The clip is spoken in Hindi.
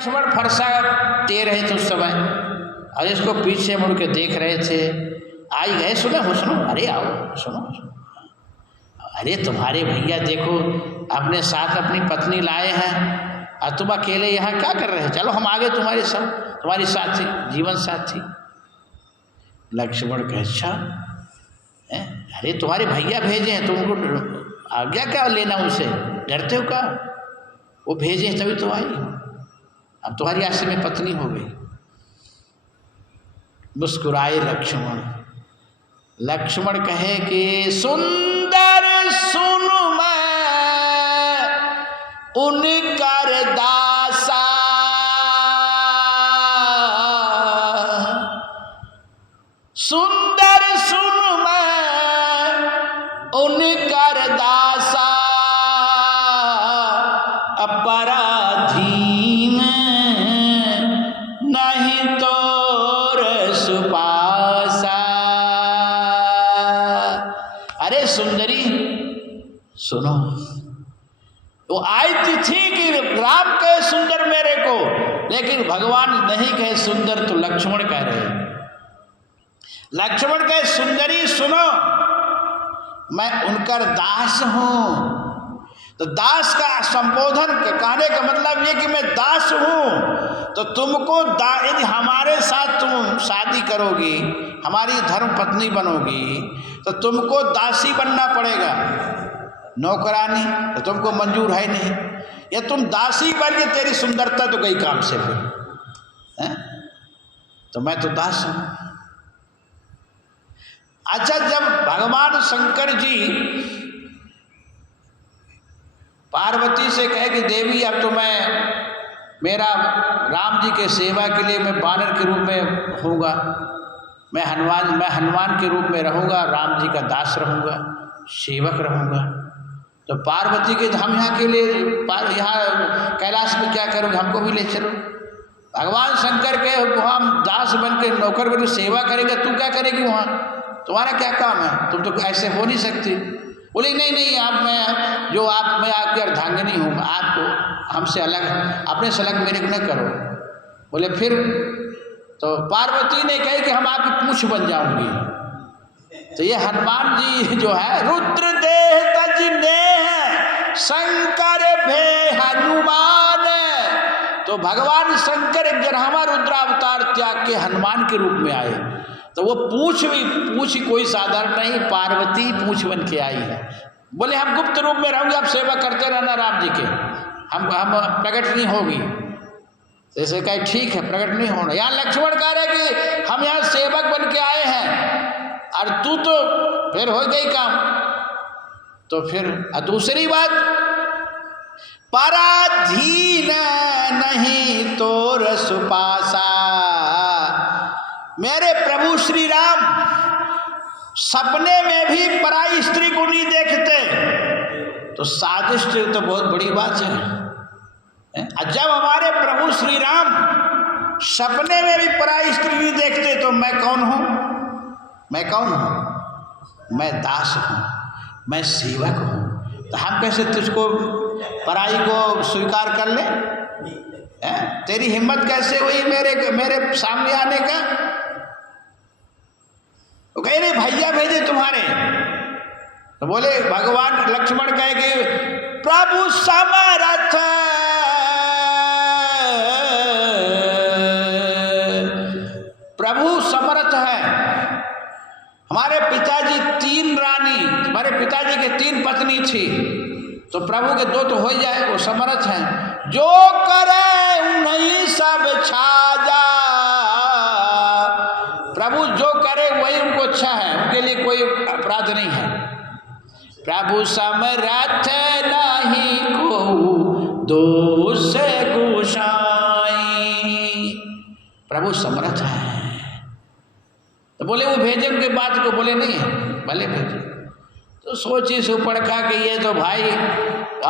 लक्ष्मण फरसा दे रहे थे उस समय और इसको पीछे मुड़ के देख रहे थे। आई गए, सुनो, अरे आओ, सुनो, अरे तुम्हारे भैया देखो अपने साथ अपनी पत्नी लाए हैं और तुम अकेले यहाँ क्या कर रहे हैं? चलो हम आगे तुम्हारे संग, तुम्हारी साथी, जीवन साथी। लक्ष्मण कहे अच्छा, अरे तुम्हारे भैया भेजे हैं, तुमको आज्ञा क्या लेना उनसे, डरते हो क्या? वो भेजे हैं तभी तो आई, अब तुम्हारी आश्रम में पत्नी हो गई। मुस्कुराए लक्ष्मण। लक्ष्मण कहे कि सुंदर सुनु मैं उनकर दासा, सुंदर सुनु मैं उनकर दासा, अपराधीन नहीं तोर सुपासा। अरे सुंदरी सुनो, वो आई थी कि राम कहे सुंदर मेरे को, लेकिन भगवान नहीं कहे सुंदर, तो लक्ष्मण कह रहे हैं। लक्ष्मण कहे सुंदरी सुनो, मैं उनकर दास हूं। तो दास का संबोधन कहने का मतलब ये कि मैं दास हूं, तो तुमको यदि हमारे साथ तुम शादी करोगी, हमारी धर्म पत्नी बनोगी, तो तुमको दासी बनना पड़ेगा, नौकरानी तो तुमको मंजूर है नहीं। या तुम दासी बन के तेरी सुंदरता तो गई काम से फिर है? तो मैं तो दास हूं। अच्छा, जब भगवान शंकर जी पार्वती से कहे कि देवी अब तो मेरा राम जी के सेवा के लिए मैं बानर के रूप में होऊंगा, मैं हनुमान के रूप में रहूंगा, राम जी का दास रहूंगा, सेवक रहूंगा। तो पार्वती के हम यहाँ के लिए यहाँ कैलाश में क्या करोगे, हमको भी ले चलो। भगवान शंकर के वहाँ दास बन के नौकर बन के सेवा करेगा, तू क्या करेगी वहाँ, तुम्हारा क्या काम है, तुम तो ऐसे हो नहीं सकती। बोली नहीं आप मैं आपकी अर्धांगिनी हूँ, आपको हमसे अलग, अपने से अलग मेरे को न करो। बोले फिर? तो पार्वती ने कही कि हम आपकी पूंछ बन जाऊंगी। तो ये हनुमान जी जो है, रुद्र देह तज नेह शंकर भे हनुमान, तो भगवान शंकर 11वां रुद्रावतार त्याग के हनुमान के रूप में आए। तो वो पूछ कोई साधारण नहीं, पार्वती पूछ बन के आई है। बोले हम गुप्त रूप में रहूंगे, आप सेवा करते रहना राम जी के, हम प्रकट नहीं होगी। जैसे कहे ठीक है, प्रकट नहीं होना। यहाँ लक्ष्मण कह रहे कि हम यहाँ सेवक बन के आए हैं और तू तो फिर हो गई काम। तो फिर दूसरी बात, पराधीन नहीं तोर सुपासा, मेरे प्रभु श्री राम सपने में भी पराई स्त्री को नहीं देखते। तो सादिष्ट तो बहुत बड़ी बात है। जब हमारे प्रभु श्री राम सपने में भी पराई स्त्री नहीं देखते, तो मैं कौन हूँ? मैं दास हूँ, मैं सेवक हूँ। तो हम कैसे तुझको पराई को स्वीकार कर ले? तेरी हिम्मत कैसे हुई मेरे सामने आने का? तो कह रहे भैया भेजे तुम्हारे। तो बोले भगवान लक्ष्मण कहे कि प्रभु समर्थ है। हमारे पिताजी 3 रानी, हमारे पिताजी के 3 पत्नी थी, तो प्रभु के 2 तो हो ही जाए, वो समर्थ हैं। जो करे उन्हीं सब छाजा, प्रभु जो करे वही उनको अच्छा है, उनके लिए कोई अपराध नहीं है। प्रभु समर्थ नहीं को दोष गुसाई, प्रभु समर्थ है। तो बोले वो भेजे उनके बात को, बोले नहीं है, भले भेजे। तो सोची सुपड़का कि ये तो भाई